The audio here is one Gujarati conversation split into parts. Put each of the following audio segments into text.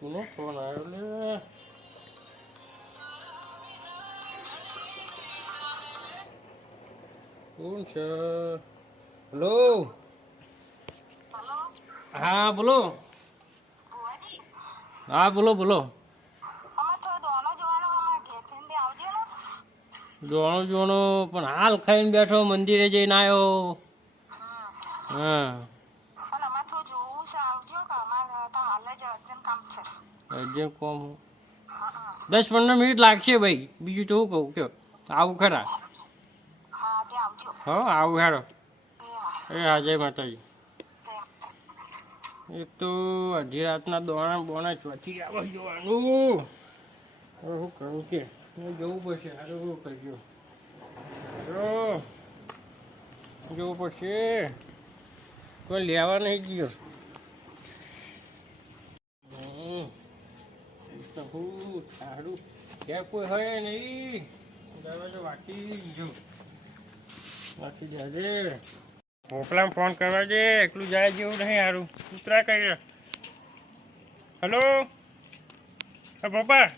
કોનો ફોન આવ્યો લે? કોણ છે? હેલો. હા બોલો. હા બોલો બોલો. જોણો પણ હાલ ખાઈને બેઠો, મંદિરે જઈને આવ્યો. હા અર્જન્ટ કોમ 10-15 મિનિટ લાગશે ભાઈ, બીજું તો શું કહું કયો? આવું ખરા? હા આવું હેડો. એ હા જય માતાજી. એક તો અડધી રાતના દોણા બોણા ચોથી આવે જોવાનું. શું કરું કે જવું પડશે. સારું શું કરજો, જવું પડશે. કોઈ લેવા નહીં ગયો. સારું ક્યાં કોઈ હોય નહીં. દરવાજો વાંચી જો વાંચી જાજે. હોપલામાં ફોન કરવા દે, એકલું જાય જેવું નહીં. સારું ઉતરા કરી. હલો હા પપ્પા,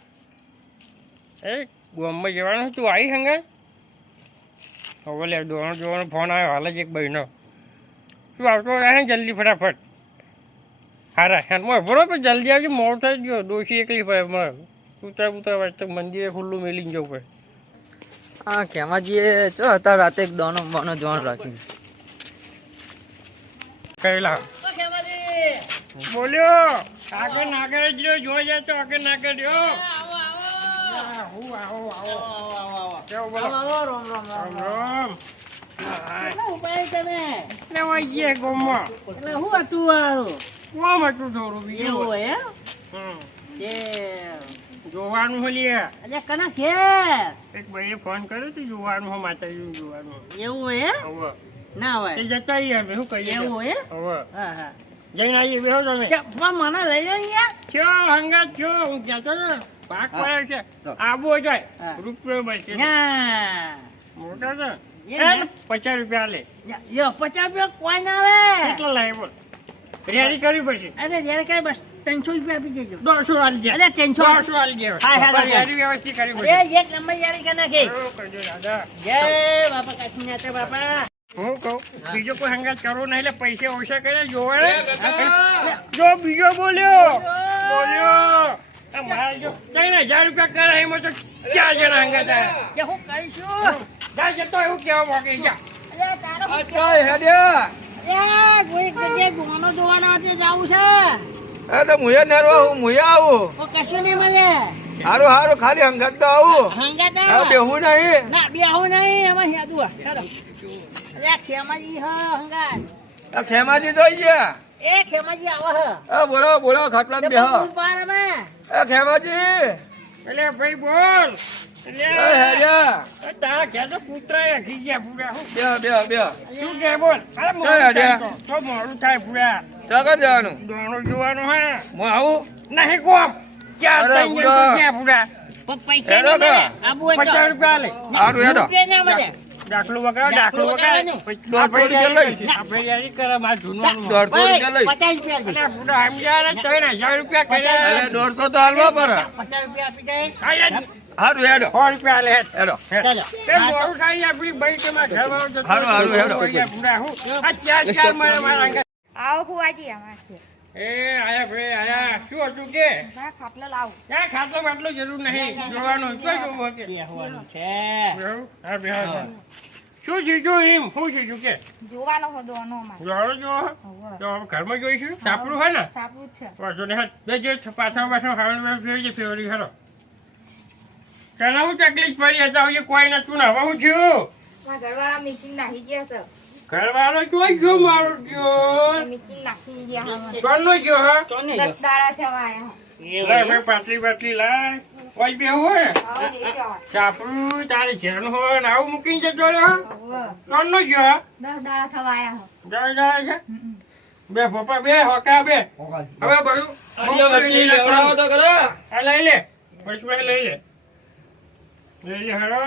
એ ગામમાં જવાનું તું આવી હંગા? હવે લે દોવાનો જોવાનો ફોન આવ્યો હાલ જ એક ભાઈનો. તું આવતો રહે જલ્દી ફટાફટ. હારા હેન્ડમાં બરોબર જલ્દી આવજો, મોડું થઈ ગયો. ડોશી એકલી ભાઈ ઉતરા વાંચતો મંદિરે ખુલ્લું મેલીને જવું પડે. હા ખેમાજીએ ચો હતા રાતે એક દોનો બોનો જોણ રાખી કહેલા બોલ્યો આગળ નાગર જ જોઈ જાય તો આગળ નાગર રહ્યો. કેવું બોલો? રામ રામ. જોવાનું હોલીએ એક ભાઈએ ફોન કર્યો તો જોવાનું હો માતાજી જોવાનું એવું હે ના હોય એ જતા રહ્યા શું કહીએ એવું હે હવે હા હા જઈને આવીએ બેહો તમે. મને લઈ જાઓ યાર કયો હંગાત છો? હું કહેતો ને પાક પડે છે આબુ જાય રૂપિયો બચે મોટા છે. 50 રૂપિયા લે. 50 રૂપિયા કોઈ ના આવે. કેટલો લાવે બોલ? રેડી કરવી પડશે. અરે રેડી કરી બસ 300 રૂપિયા આપી દેજો. 150 આલી જાય. અરે 300 આલી જાય. હા હા રેડી વ્યવસ્થિત કરવી પડશે. એક નંબર યારી કરી નાખી. કરજો દાદા. જય બાપા કાશીનાથ બાપા. હું કહું બીજો કોઈ હંગાત કરવો નહીં એટલે પૈસા ઓછા કર્યા જોવા. જો બીજો બોલ્યો મારા જો 3000 રૂપિયા કરે એમાં તો 4 જણા હંગાત આવ્યા. કે હું કરીશું? જા જતો એવું કેવા મોકે જા. અરે તારો કઈ હેડ્યા અરે કોઈ જગ્યાએ ગોવાનો જોવાનો આજે જાવું છે. હા તો મુયા નરવા હું મુયા આવું. ઓ કશું નહીં મળે. હારું હારું ખાલી હંગાત તો આવું. હંગાત હા બેહું નહીં. ના બેહું નહીં એમાં હેદુ ચાલો. અરે ખેમાજી હા હંગાત. આ ખેમાજી જોઈ ગયા. એ ખેમાજી આવો હ. બોલો ખાટલા બેહો. પાર અમે એ ખેમાજી એટલે ભાઈ બોલ. હેડ્યા તારા ઘેર તો કૂતરા હજી ગયા પૂરા. બે શું કે બોલ? અરે મોડું થાય તો મોડું થાય પૂરા. ચાકર જવાનું દોણો જોવાનો હા હું આવું નહીં કોમ ક્યાં અરે થઈ ગયા ક્યાં પૂરા. પૈસા હેડો નહીં મળે. કા? આબુ હોય તો 50 રૂપિયા લે. હારું હેડો. રૂપિયા ના મળે. દાખલો વગાડો દાખલો વગાડો. 150 રૂપિયા લઈશ. આપણે યારી કરે મારે જૂનવાનું. 150 રૂપિયા લઈશ. 50 રૂપિયા અરે પૂરા સમજ્યા ને 3000 રૂપિયા કર્યા. અરે 150 તો હાલવા પડે. 50 રૂપિયા આપી દે. હારું હેડો 100 રૂપિયા લે. હેડો ચાલો. એ મોડું થાય આપણી ભાઈ તમારા ઘરમાં જતો હારું, હારું, હેડો. પૂરા હું આ ચાર મારા અંગત. આવો ફુવાજી અમારે એ આયા ભાઈ આયા શું હતું કે ખાટલો લાવો ક્યાં ખાટલો બાટલો જરૂર નહીં જોવાનું શું જોવું કે બેહવાનું છે. બેહું? હા બેહો. શું ચીજું એમ શું ચીજું કે જોવાનો હતો અનો અમારે જોડો જો તો હવે ઘરમાં જોઈશું સાપરું હોય ને સાપરું જ છે વાંધો નહીં બે જે પાછા ખાવાનું ફેરવી ફેરવી ખરો તને હું તકલીફ પડી હતા હવે કોઈ નતું ને હવે હું છું મારા ઘરવાળા મીટિંગ નાખી ગયા છે ઘરવાળો જોઈ ગયો મારો ગયો મીટિંગ નાખી ગયા હવે કોનો ગયો હા 10 દાડા થવા આવ્યા લાય ભાઈ પાટલી બાટલી લાય કોઈ બે હોય હવે લઈ જવા સાપરું તારી ઘેર હોય ને આવું મૂકીને જતો રહ્યો હવે કોનો ગયો 10 દાડા થવા આવ્યા જાય છે બે પપ્પા બે હોકા બે હવે બધું લેવડાવો તો ખરા. આ લઈ લે બસ લઈ લે હેરો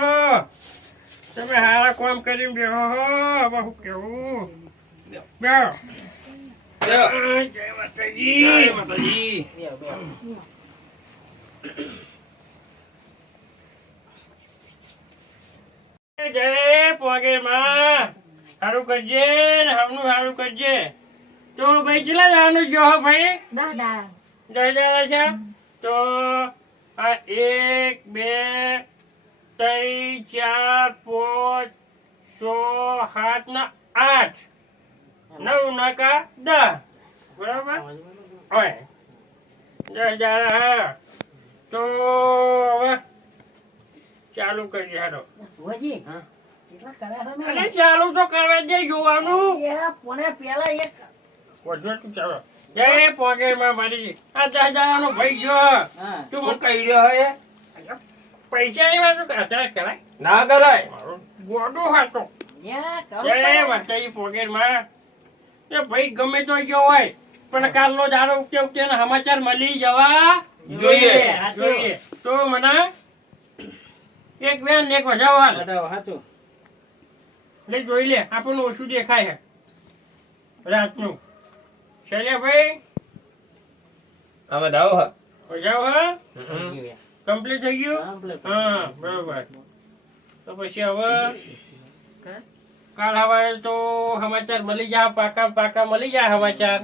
તમે હારા કામ કરીને બેહો હો હવે હું કેવું બેહો જય માતાજી. જય પોગે માં. સારું કરજે ને હમનું સારું કરજે. તો ભાઈ કેટલા જવાનું જો હો ભાઈ? 10 દાડા. 10 જણા છે. તો આ 1 2 3 4 5 6 7 ને 8 9 નકા 10 બરાબર ઓય 10 જણા. તો હવે ચાલુ કરી હાલો. ભુવાજી, હા. કેટલા કર્યા તમે? અરે ચાલુ તો કરવા જ જોવાનું. એ પોને પેલા એક વધુ તું ચાલો. જય પોકેટમાં મારી આ 10 જણાનો ભાઈ જો હા. તું મને કહી રહ્યો હે પૈસાની વાત અત્યારે કરાય ના કરાય. મારો ગોડો હતો. યા કરો જય માતાજી પોકેટમાં એ ભાઈ ગમે તો જો હોય પણ કાલનો દાડો ઉગતે ઉગતે સમાચાર મળી જવા જોઈએ. જોઈએ. તો મને એક બેન ને એક વધારવા બતાવો હાચું. એટલે જોઈ લે આપણને ઓછું દેખાય છે રાતનું. શૈલ્યાભાઈ આમાં જાઓ હા. વધાવો હા હમ. કમ્પ્લીટ થઈ ગયું. Complete. હા બરોબર. તો પછી હવે કાલ સવારે તો સમાચાર મળી જાય પાકા મળી જાય સમાચાર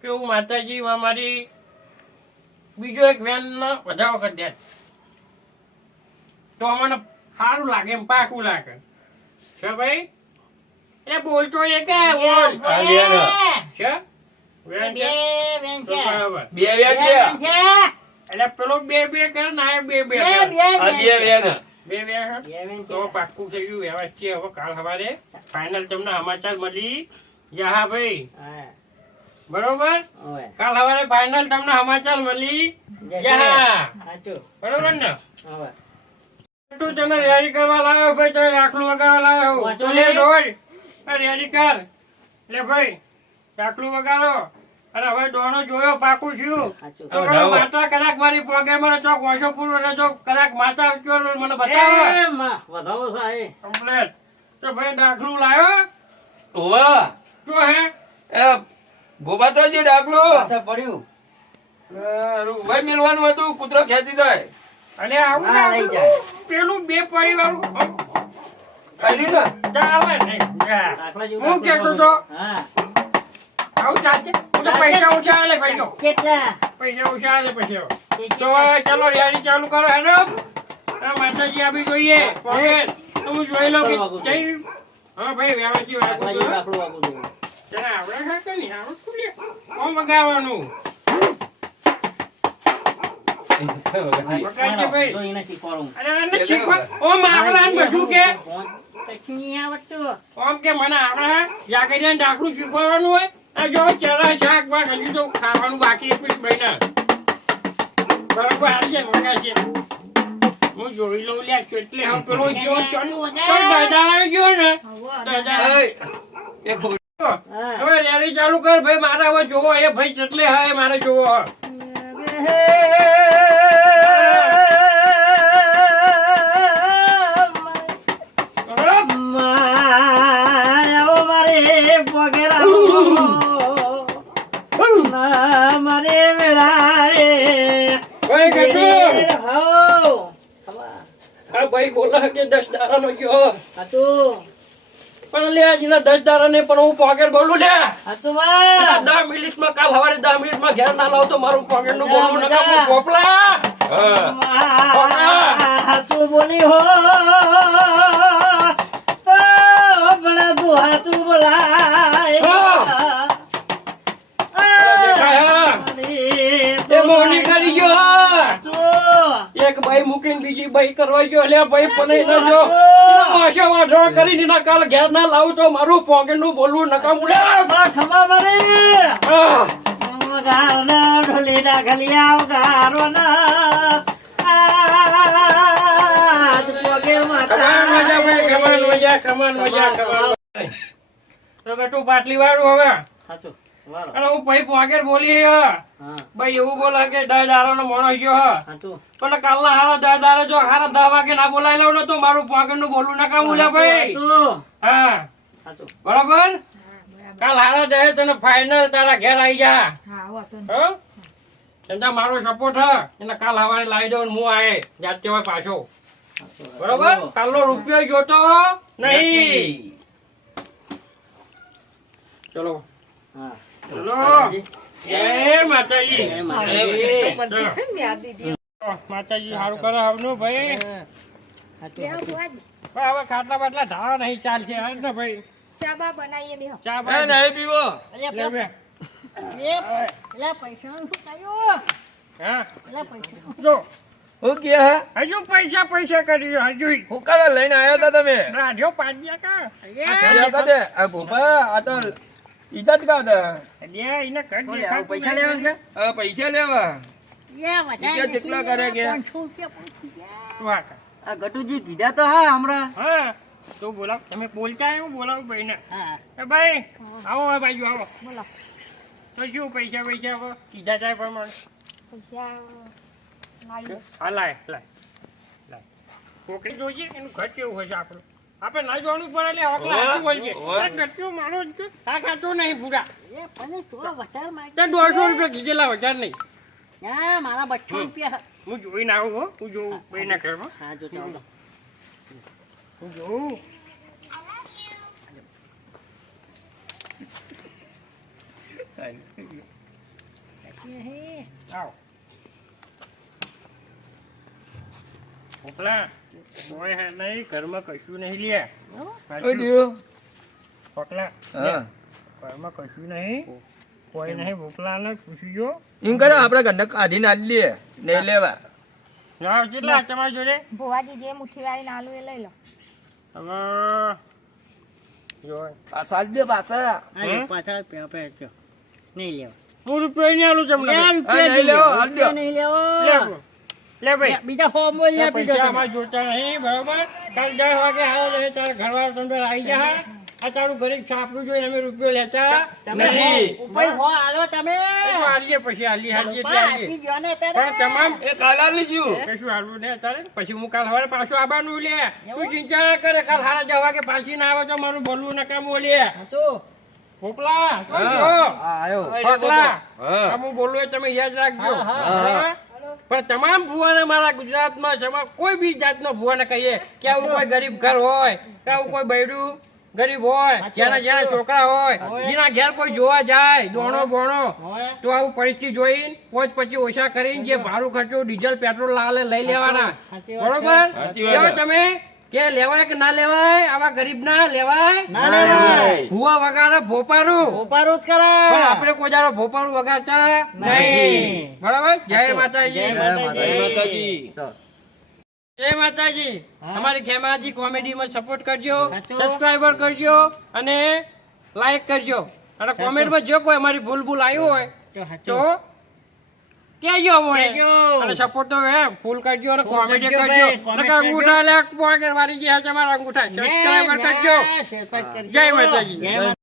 કે હું માતાજી માં મારી બીજો એક વેન વધારો કરી દે તો અમને સારું લાગે એમ પાકું લાગે છે ભાઈ. એ બોલતો એ કે બોલ આ વેન હે. છે વેન બે છે બેન તો છે. બરાબર. બે વેન બે છે. બેન છે. એટલે પેલો બે કરે ને આ બે બે કરે. બે આ બેન બે છે. વેન હે. બે હે? બે બેન છે. તો પાક્કું થઈ ગયું વ્યવસ્થિત છે. હવે કાલ સવારે ફાઇનલ તમને સમાચાર મળી જા ભાઈ હા. બરોબર. ઓય. કાલ સવારે ફાઇનલ તમને સમાચાર મળી જશે. જા હાચું. બરોબર ને. હવે. તું તને રેડી કરવા લાવ્યો ભાઈ તને રાખલું વગાડવા લાવ્યો વાંચો તો ને. લે દોડ આ રેડી કર લે ભાઈ રાખલું વગાડો અને હવે દોણો જોયો પાકું થયું હાચું. તો મને માતા કદાચ મારી પોગે મને ચોક ઓછો પૂરો ને ચોક કદાચ માતા કયો મને બતાવો એ માં, વધાવો સાહેબ. કમ્પ્લેટ. તો ભાઈ દાખલું લાવ્યો વાહ. શું હે એ ગોબા તો જે ડાકલો પાછળ પડ્યું. ભાઈ મિલવાનું હતું કૂતરો ખેંચી જાય. અને આવું ના, લઈ જાય. પેલું બે પરિવારું કઈ લીધા? ચાલે ને દાખલા જેવું હું કેતો દાખલો તો હા. આવું ચાલશે હું તો પૈસા ઓછા આલે ભાઈ તો કેટલા? પૈસા ઓછા આલે પછી હવે. તો ચાલો યારી ચાલુ કરો હેડો આ માતાજી આપી જોઈએ પોકેટ તો હું જોઈ લઉં કે જઈ હા ભાઈ વ્યવસ્થિત દાખલા જેવું દાખલો આપું છું. તને આવડે છે કે નહીં આવડે શું લે કોણ મગાવવાનું વગાડજે ભાઈ જો એને શીખવાડું. અરે એને શીખવા ઓમ આવડે ને બધું કે કશું નહીં આવડતું. ઓમ કે મને આવડે હે યા કરીને ડાકલું શીખવાડવાનું હોય આ જો ચરા શાક બાક હજુ તો ખાવાનું બાકી એટલું મહિના બરાબર હારી જાય વગાડશે હું જોઈ લઉં લ્યા કેટલે હવે પેલો જો દાદા ગયો ને દાદા એય, એ ખોટું. હા. હવે રેડી ચાલુ કર ભાઈ મારે હવે જોવો એ ભાઈ જેટલે હા એ મારે જોવો હે. બરાબર? આવો મારે પગેરા મારે વેળાએ ભાઈ કેટલું હાઓ આ ભાઈ બોલે કે 10 દાડાનો ગયો હતું પણ લે આજના 10 દાડા ને પણ હું પોકેટ બોલું લે હતું બા 10 મિનિટમાં કાલ સવારે 10 મિનિટમાં ઘેર ના લાવ તો મારું પોકેટ નું બોલવું નકા હું પોપલા હા. હાચું બોલી હો બડા તું હાચું બોલાય એ મોની કરી ગયો એક ભાઈ મૂકીને બીજી ભાઈ કરવા ગયો એટલે ભાઈ પણ ના જો આશા વાઢો કરીને એના કાલ ઘેર ના લાવું તો મારું પોકેટ નું બોલવું નકા મુડે ખબર મારે ગારના ઢોલી ના ગલિયા ગારોના કમાન મજા તો કે તું પાટલી વાળું હવે અને હું ભાઈ પોકેટ બોલી ભાઈ એવું બોલે કે 10 દાડાનો માણસ ગયો પણ કાલના હારા 10 દાડા જો હારા 10 વાગે ના બોલાવી લઉં ને તો મારું પોકેટ નું બોલવું ના કામ ઉલ્યા ભાઈ હા બરાબર કાલ હારા દે તને ફાઇનલ તારા ઘેર આવી જા હા વાતો નહીં. હો ચંદા મારો સપોર્ટ હ એને કાલ હવારે લાવી દઉં હું આયે જાતે હોય પાછો બરોબર કાલનો રૂપિયો જોતો નહીં ચલો ચલો જય માતાજી માતાજી સારું કરે હવનું ભાઈ બેહો બુઆજી. હવે ખાટલા બાટલા ઢાળા નહીં ચાલશે હા ને ભાઈ ચા બા બનાવીએ બેહો. ચા એ બાય નહીં પીવો લે બે. એટલે પૈસાનું શું કર્યું? હા એટલે પૈસાનું. જો હું કે હે હજુ પૈસા પૈસા કર્યું હજુ હું કાલે લઈને આવ્યા હતા તમે રાધ્યો પાડ્યા કા ગયા કાઢે આ ભોપા આ તો ઈજાત કાઢે એને કરી પૈસા લેવા છે આ પૈસા લેવા એ વધારે બીજા કેટલા કરે કે? 500 રૂપિયા પહોંચી ગયા. આ ગટુજી કીધા તો હા હમણાં હા તું બોલાવ તમે બોલતા એવું બોલાવ ભાઈ ને હા. ભાઈ આવો હવે બાજુ આવો બોલો. તો શું પૈસા પૈસા હવે કીધા જાય પ્રમાણે પૈસા લાવી દો. હા લાય લાય લાય કોકડી જોઈએ એનું ઘર કેવું હશે આપણું આપણે ના જોવાનું પડે એટલે હકલા હાચું બોલજે ઓય. ઘટ્યું મારો જ છે. આ ખાતો નહીં પૂરા એ ભલે થોડો વધારે માંગે. તે 150 રૂપિયા કીધેલા વધારે નહીં હા, મારા 200 રૂપિયા. હું જોઈને આવું હો હું જોઉં ભાઈ ના ઘરમાં હા, જો ચાલો. હું જોઉં આવો પોપલા કોઈ હે નહીં ઘરમાં કશું નહીં લે કોઈ દિયો પોપલા હા ઘરમાં કશું નહીં કોઈ નહીં પોપલા ને પૂછી જો એમ કરે આપણે ઘરના કાઢીને આલી લઈએ નહીં લેવા ના કેટલા તમારી જોડે ભુવાજી જે મુઠ્ઠી વાળી આલુ એ લઈ લો. હવે જો પાછા આલી દે પાછા હા, પાછા આપણે જો. નહીં લેવા. હું રૂપિયો નહીં આલું તમને બે રૂપિયા નહીં લેવો, હાલ દો. નહીં લેવો. લે લે ભાઈ બીજા ફોર્મ બોલ લે બીજો પૈસા તમે. અમારે જોતા નહીં બરોબર કાલ 10 વાગે આવો એટલે તારા ઘરવાળા તમને આવી જા આ તારું ગરીબ છાપરું જોઈને અમે રૂપિયો લેતા નહીં ઉપર હો આલો તમે. હાલીએ પછી હાલીએ હાલીએ એટલે પણ હાલીએ આપી દ્યો ને અત્યારે. પણ તમામ એ કાલ આલી શું કશું હાલવું નહીં અત્યારે પછી હું કાલ સવારે પાછું આવવાનું લે તું ચિંતા ના કરે કાલ હારા 10 વાગે પાછી ના આવે તો મારું ભલું નકામું લે તો પોપલા તો હા. જો હા આવ્યો પોપલા હા. આ હું બોલું એ તમે યાદ રાખજો હા, હા. બરાબર? પણ તમામ ભુવાને મારા ગુજરાતમાં કોઈ બી જાતનો ભુવાને કહીએ કે આવું કોઈ ગરીબ ઘર હોય કે આવું કોઈ બૈરું ગરીબ હોય જેના જેના છોકરા હોય જેના ઘેર કોઈ જોવા જાય દોણો બોણો હોય. તો આવું પરિસ્થિતિ જોઈને 5-25 ઓછા કરીને જે ભાડું ખર્ચો ડીઝલ પેટ્રોલ લાલે લઈ લેવાના સાચી વાત છે. બરોબર સાચી વાત કેવો છે. તમે કે લેવાય કે ના લેવાય આવા ગરીબ ના લેવાય ના લેવાય. ભુવા વગાડે ભોપારું ઉપાડો જ કરે. પણ આપણે કોઈ દાડો ભોપારું વગાડતા નહીં બરાબર જય માતાજી જય જય માતાજી તો જય માતાજી અમારી ખેમાજી કોમેડીમાં સપોર્ટ કરજો સાચું. સબસ્ક્રાઇબર કરજો અને લાઈક કરજો અને કોમેન્ટમાં જો કોઈ અમારી ભૂલ ભૂલ આવ્યું હોય તો સાચું. તો કહેજો અમને કહેજો. અને સપોર્ટ તો ફૂલ કરજો અને કોમેડી કરજો કરજો ભાઈ, comment નકર અંગૂઠા લે પોકેટ વાળી જે તમારા અંગૂઠા સબસ્ક્રાઇબર કરજો શેર કરજો. જય માતાજી. જય માતાજી.